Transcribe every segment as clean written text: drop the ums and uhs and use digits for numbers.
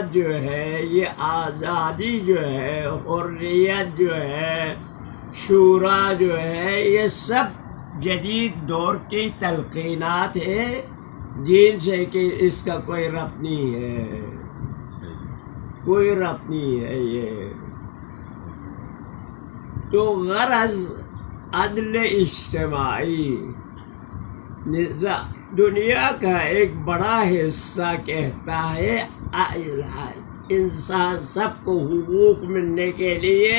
مساوات جو ہے، یہ آزادی جو ہے، حریت جو ہے، شورا جو ہے، یہ سب جدید دور کی تلقینات ہیں، دین سے کہ اس کا کوئی ربط نہیں ہے، کوئی ربط نہیں ہے یہ۔ تو غرض عدل اجتماعی دنیا کا ایک بڑا حصہ کہتا ہے انسان سب کو حقوق ملنے کے لیے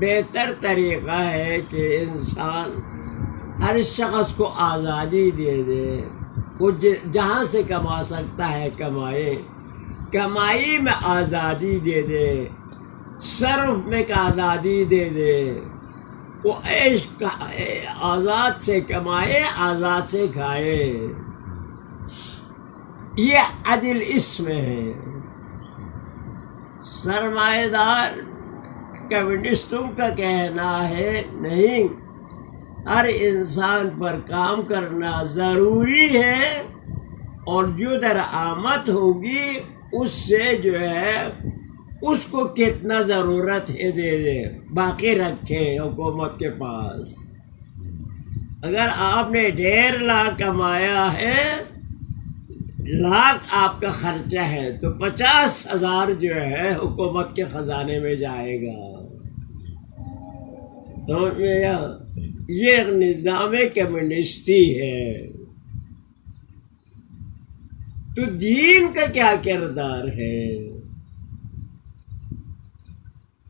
بہتر طریقہ ہے کہ انسان ہر شخص کو آزادی دے دے، وہ جہاں سے کما سکتا ہے کمائے، کمائی میں آزادی دے دے، صرف میں آزادی دے دے، وہ عیش آزاد سے کمائے، آزاد سے کھائے، یہ عدل اس میں ہے۔ سرمایہ دار کمیونسٹوں کا کہنا ہے نہیں، ہر انسان پر کام کرنا ضروری ہے، اور جو درآمد ہوگی اس سے جو ہے اس کو کتنا ضرورت ہے دے دے، باقی رکھے حکومت کے پاس۔ اگر آپ نے 1.5 لاکھ کمایا ہے، لاکھ آپ کا خرچہ ہے، تو 50,000 جو ہے حکومت کے خزانے میں جائے گا۔ سمجھ میں آیا؟ یہ نظام کمیونسٹی ہے۔ تو دین کا کیا کردار ہے؟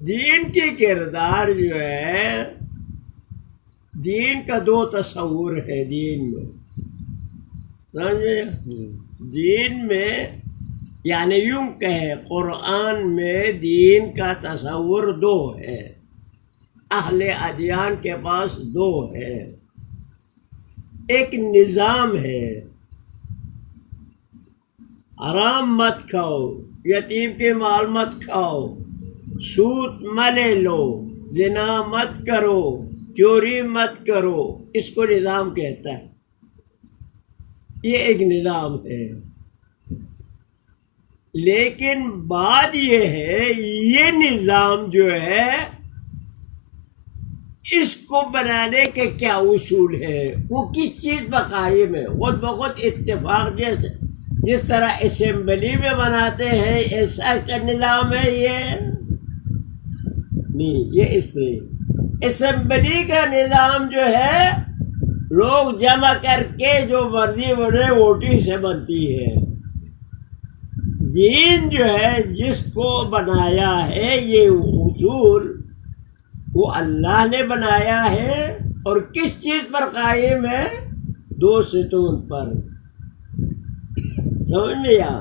دین کی کردار جو ہے، دین کا 2 تصور ہے دین میں، سمجھے؟ دین میں یعنی یوں کہیں قرآن میں دین کا تصور 2 ہے، اہل ادیان کے پاس 2 ہے۔ ایک نظام ہے، حرام مت کھاؤ، یتیم کے مال مت کھاؤ، سود مت لے لو، زنا مت کرو، چوری مت کرو، اس کو نظام کہتا ہے۔ یہ ایک نظام ہے، لیکن بات یہ ہے یہ نظام جو ہے اس کو بنانے کے کیا اصول ہے، وہ کس چیز پر قائم ہے؟ خود بخود اتفاق جس طرح اسمبلی میں بناتے ہیں ایسا کا نظام ہے یہ نہیں، یہ اس لیے اسمبلی کا نظام جو ہے لوگ جمع کر کے جو مرضی بنے ووٹنگ سے بنتی ہے۔ دین جو ہے جس کو بنایا ہے، یہ اصول وہ اللہ نے بنایا ہے، اور کس چیز پر قائم ہے؟ 2 ستون پر۔ سمجھ لیا؟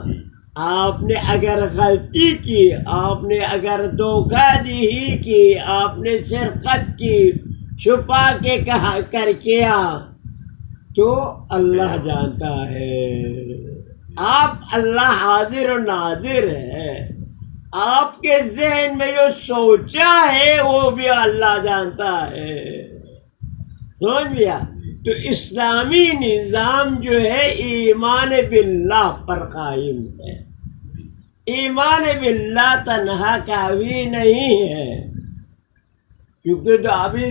آپ نے اگر غلطی کی، آپ نے اگر دھوکہ دہی کی، آپ نے سرقت کی، چھپا کے کیا، تو اللہ جانتا ہے۔ آپ اللہ حاضر و ناظر ہے، آپ کے ذہن میں جو سوچا ہے وہ بھی اللہ جانتا ہے۔ سمجھ لیا؟ تو اسلامی نظام جو ہے ایمان باللہ پر قائم ہے۔ ایمان باللہ تنہا کافی نہیں ہے، کیونکہ ابھی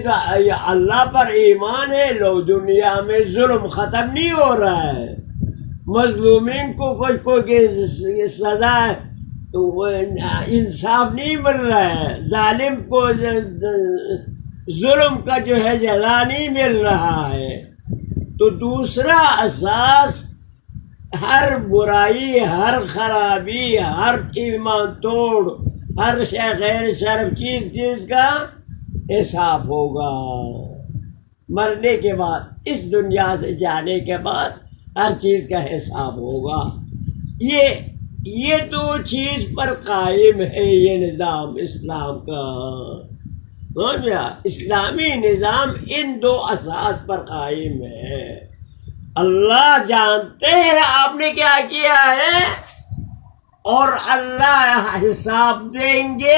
اللہ پر ایمان ہے، لوگ دنیا میں ظلم ختم نہیں ہو رہا ہے، مظلومین کو کوئی سزا انصاف نہیں مل رہا ہے، ظالم کو ظلم کا جو ہے جزا نہیں مل رہا ہے۔ تو دوسرا اساس ہر برائی، ہر خرابی، ہر ایمان توڑ، ہر غیر شرف چیز کا حساب ہوگا مرنے کے بعد، اس دنیا سے جانے کے بعد ہر چیز کا حساب ہوگا۔ یہ 2 چیز پر قائم ہے یہ نظام اسلام کا۔ اسلامی نظام ان 2 اساس پر قائم ہے۔ اللہ جانتے ہیں آپ نے کیا کیا ہے، اور اللہ حساب دیں گے۔